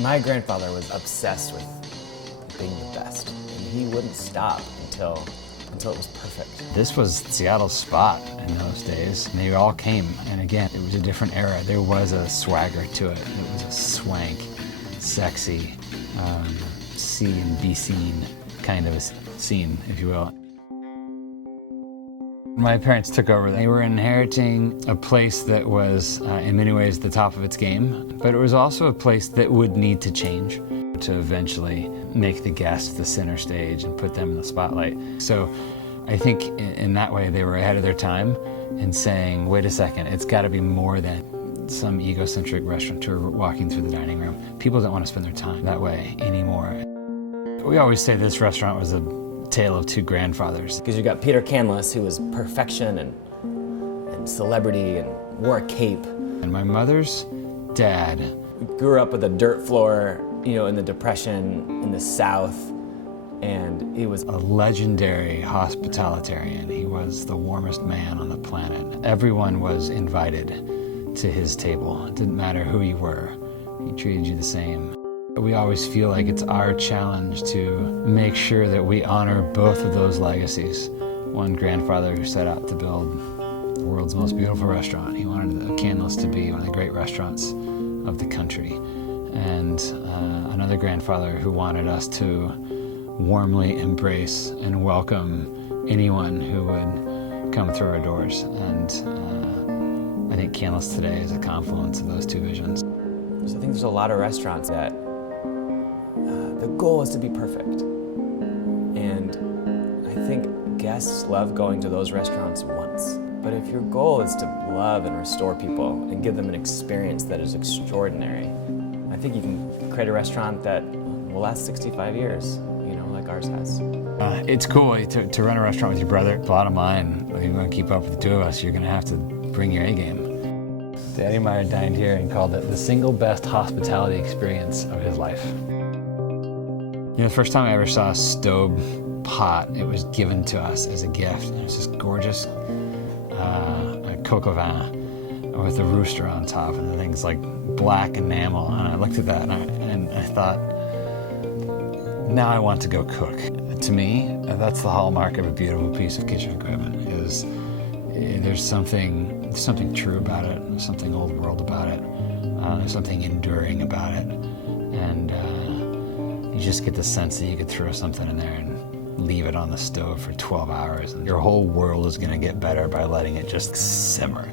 My grandfather was obsessed with being the best, and he wouldn't stop until it was perfect. This was Seattle's spot in those days, and they all came. And again, it was a different era. There was a swagger to it. It was a swank, sexy, see and be seen kind of a scene, if you will. My parents took over. They were inheriting a place that was, in many ways, the top of its game, but it was also a place that would need to change to eventually make the guests the center stage and put them in the spotlight. So I think in that way they were ahead of their time in saying, wait a second, it's got to be more than some egocentric restaurateur walking through the dining room. People don't want to spend their time that way anymore. We always say this restaurant was a tale of two grandfathers. Because you got Peter Canlis, who was perfection and celebrity and wore a cape. And my mother's dad Grew up with a dirt floor, in the Depression in the South, and he was a legendary hospitalitarian. He was the warmest man on the planet. Everyone was invited to his table. It didn't matter who you were. He treated you the same. We always feel like it's our challenge to make sure that we honor both of those legacies. One grandfather who set out to build the world's most beautiful restaurant. He wanted the Canlis to be one of the great restaurants of the country. And another grandfather who wanted us to warmly embrace and welcome anyone who would come through our doors. And I think Canlis today is a confluence of those two visions. So I think there's a lot of restaurants that the goal is to be perfect. And I think guests love going to those restaurants once. But if your goal is to love and restore people and give them an experience that is extraordinary, I think you can create a restaurant that will last 65 years, like ours has. It's cool to run a restaurant with your brother. Bottom line, if you're going to keep up with the two of us, you're going to have to bring your A game. Daddy Meyer dined here and called it the single best hospitality experience of his life. The first time I ever saw a STAUB pot, it was given to us as a gift. It was this gorgeous coq au vin with a rooster on top, and the thing's like black enamel. And I looked at that and I thought, now I want to go cook. To me, that's the hallmark of a beautiful piece of kitchen equipment. Is there's something true about it. There's something old world about it. There's something enduring about it, and you just get the sense that you could throw something in there and leave it on the stove for 12 hours, and your whole world is going to get better by letting it just simmer.